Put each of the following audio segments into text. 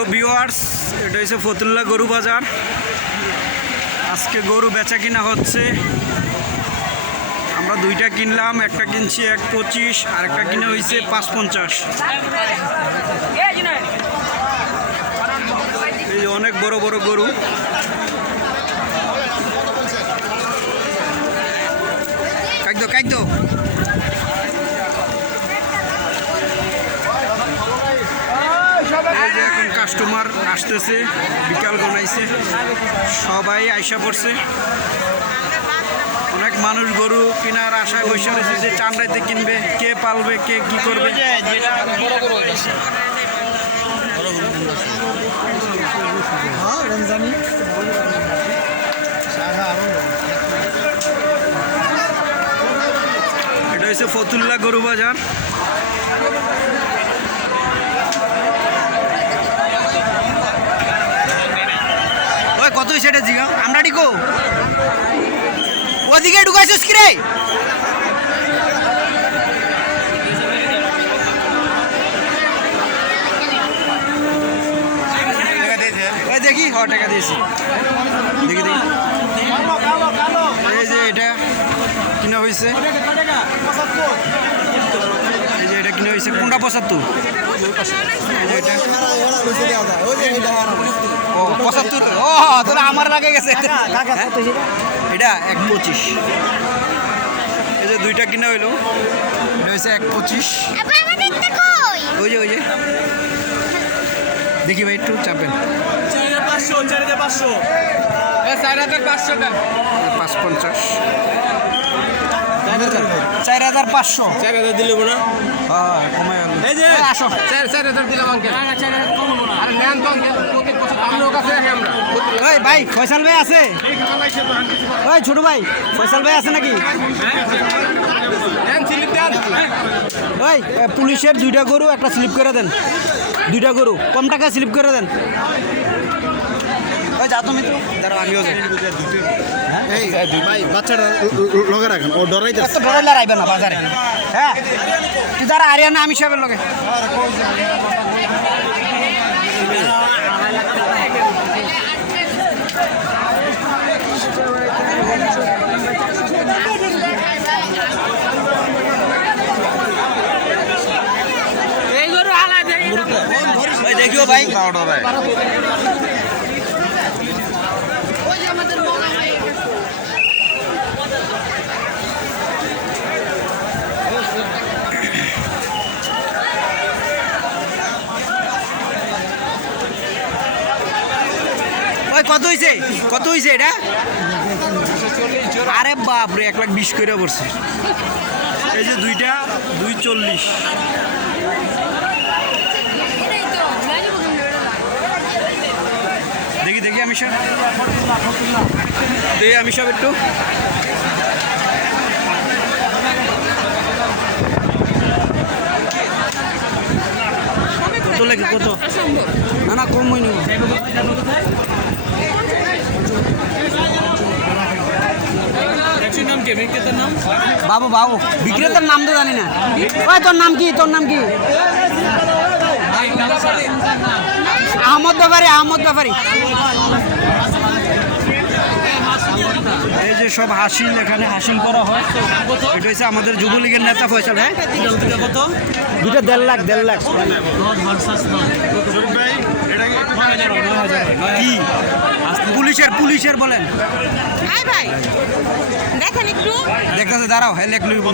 তো ভিউয়ার্স এটা হচ্ছে ফতুল্লা গরু বাজার। আজকে গরু বেচা কিনা হচ্ছে। আমরা দুইটা কিনলাম, একটা কিনছি এক পঁচিশ, আর একটা কিনে হয়েছে পাঁচ পঞ্চাশ। এই অনেক বড় বড় গরু কাইদো কাইদো এই যে এখন কাস্টমার আসতেছে, বিকাল গনাইছে, সবাই আইসা পড়ছে। অনেক মানুষ গরু কেনার আশায় বসে রয়েছে যে চান্ডাইতে কিনবে, কে পালবে, কে কি করবে। এটা হচ্ছে ফতুল্লা গরু বাজার। কত হয়েছে এটা জিগা আমরা ডিকো? ওদিকে ঢুকাইছিস কি রে ওই দেখি, হ, টাকা দিয়েছি। দেখি দেখি। এই যে এটা, কিনা হয়েছে কিনা হয়েছে? কোনটা পঁচাত্তর? পঁচাত্তর? ও তোরা আমার লাগে গেছে। এটা এক পঁচিশ। এই যে দুইটা কিনা হইল। এটা হয়েছে এক পঁচিশ। ওই যে ওই যে। দেখি ভাই একটু চাপেন। পাঁচশো চার হাজার পাঁচশো। পাঁচ পঞ্চাশ চার হাজার পাঁচশো। চার হাজার দিলে না? হ্যাঁ কমে গেল এই যে আসো। চার চার হাজার দিলাম আঙ্কেল আরে নেন তো আঙ্কেল প্রতি বছর আপনার কাছে আমরা। ওই ভাই ফয়সাল ভাই আছে? ওই ছোট ভাই ফয়সাল ভাই আছে নাকি? দেন স্লিপ দেন। ওই পুলিশের দুইটা গরু একটা স্লিপ করে দেন। দুইটা গরু কম টাকা স্লিপ করে দেন। ওই যা তুমি তো দাঁড়াও আমিও যাই এই ভাই বাচ্চাটা লগে রাখেন ও ডরাই এত ডরাইলে আইবে না বাজারে। হ্যাঁ? তুই যারা আরিয়ানা আমি সাহেবের লগে। দেখিও ভাই ওই কত হয়েছে কত হয়েছে এটা? আরে বাপ রে এক লাখ বিশ করে পড়ছে। এই যে দুইটা, দুই চল্লিশ। দেখি দেখি, আমি সব দেখি, আমি সব একটু। কত কত? না না কম হয়নি নাম কে বিক্রেতার নাম বাবু বাবু বিক্রেতার নাম তো জানি না। ওই তোর নাম কি? তোর নাম কি? আহমদ ব্যাপারী আহমদ ব্যাপারী। এই যে সব হাসিল এখানে হাসিল করা হয়। এটা হচ্ছে আমাদের যুবলীগের নেতা ফয়সাল হ্যাঁ? কত দুটো দেড় লাখ দেড় লাখ। কি পুলিশের পুলিশের বলেন। ভাই ভাই। দেখেন একটু। দেখতেছে দাঁড়াও হ্যাঁ লেখ লইব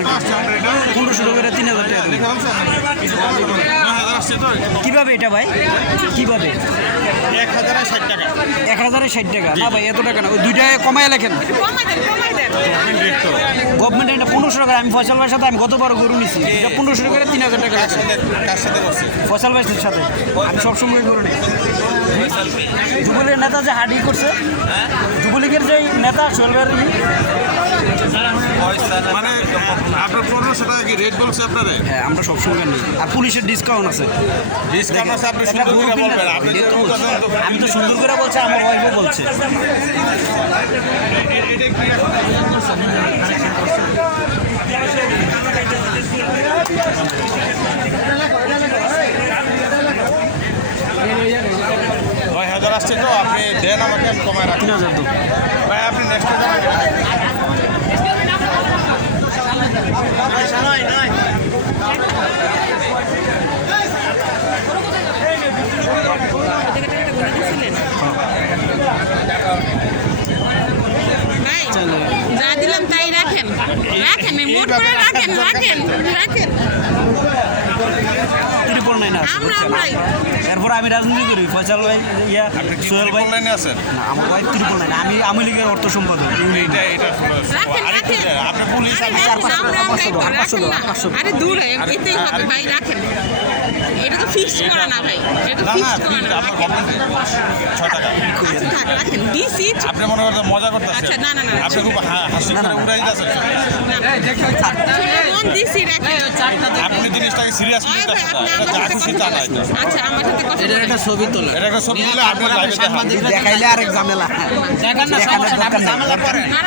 পনেরোশো করে তিন হাজার টাকা। কীভাবে এটা ভাই? কীভাবে? এক হাজার ষাট টাকা। এক হাজারে ষাট টাকা? না ভাই এত টাকা না। ওই দুইটায় কমায় লেখেন। গভর্নমেন্ট এটা পনেরোশো টাকা। আমি ফসল ভাইয়ের সাথে আমি গতবার গরু নিছি। এটা পনেরোশো টাকা তিন হাজার টাকা সাথে ফসল ভাইয়ের সাথে। আমি সবসময় গরু নিই। যুবলীগের নেতা যে হাডি করছে যুবলীগের যে নেতা সোহেল মানে আপনার পনেরোশো টাকা কি রেট বলছে আপনারে? হ্যাঁ আমরা সবসময় নিই আর পুলিশের ডিসকাউন্ট আছে। আমি তো সুন্দর করে বলছি আমার ওয়াইফও বলছে বাজার আসছে তো আপনি দেন আমাকে আমি কমায় রাখি ভাই আপনি নেক্সট ভাই যা দিলাম তাই রাখেন রাখেন মোট করে রাখেন রাখেন রাখেন ত্রিপুল এরপর আমি রাজনীতি করি ফয়সাল ভাই ইয়া সোহেল ভাই। আছেন? না আমার ভাই ত্রিপুল আমি আমি লীগের অর্থ সম্পাদক। এটা এটা আপনি পুলিশ আমরাই তো, আরে দূরে এতেই হবে ভাই রাখেন। এটা তো ফিক্স করা না ভাই। এটা ফিক্স করা না ছয় টাকা। আচ্ছা রাখেন। দিছি আপনি মনে করছেন মজা করতেছেন? আচ্ছা, না, না, না। আপনি খুব হাসি করে উড়াই যাচ্ছেন আপনি জিনিসটাকে সিরিয়াস নিতে ভাই, আপনি এটা আচ্ছা আমার সাথে কথা এটা একটা ছবি তোলা এটা একটা ছবি তুলে আপনি লাইভে দেখাইলে আরেক ঝামেলা। দেখেন না সমস্যা আপনি ঝামেলা না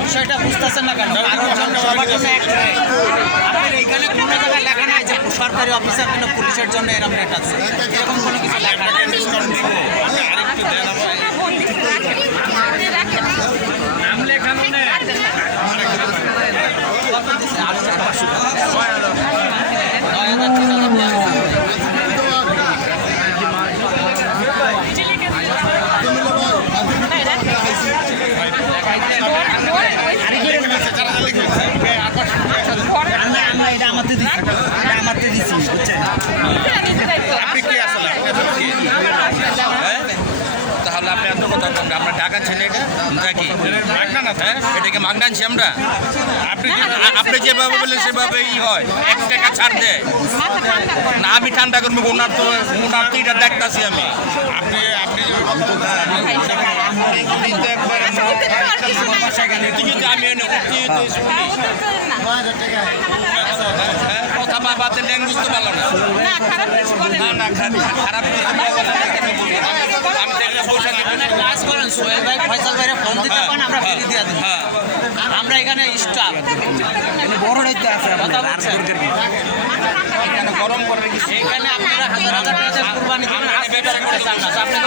বিষয়টা বুঝতেছেন না কেন? কারণ সবার জন্য এক। আপনার এইখানে কোনো জায়গায় লেখা নাই যে সরকারি অফিসার কিনা পুলিশের জন্য এরকম রেট আছে। এরকম কোনো কিছু লেখা নাই ডিসকাউন্ট দিব আপনি আরেকটু দেন আমাকে রাখেন নয় হাজার তিন হাজার টাকা। আমরা আমরা এটা আমাদের দিচ্ছি এটা আমাদের দিচ্ছি বুঝছেন আপনি কি আসলে আপনি আসলে কি? হ্যাঁ? তাহলে আপনি এত কথা বলবেন এটাকে মাগনা আনছি আমরা আপনি যেভাবে বললেন সেভাবে ই হয় এক টাকা ছাড় দেয় না, আমি ঠান্ডা করব, ওনার তো ওনার তো এটা দেখতেছি আমি। আপনি আপনি আর কিছু নাই কিন্তু আমি এনে উত্তেজিত হয়েছি। হ্যাঁ, কথা বাবাতে ল্যাং বুঝতে পারলাম না না খারাপ কিছু না না খারাপ কিছু বলব না, আমি দেখলে পয়সা কাজ করেন সোহেল ভাই ফয়সাল ভাইরে ফোন দিতে পারেন আমরা ফ্রি দিয়ে দিই হ্যাঁ আমরা এখানে স্টাফ বড় দায়িত্ব আছে আপনার বলছেন। এখানে গরম করে এখানে আপনারা হাজার হাজার টাকা দিয়ে কুরবানি দিবেন হাসপাতাল করতে চান না তো আপনাকে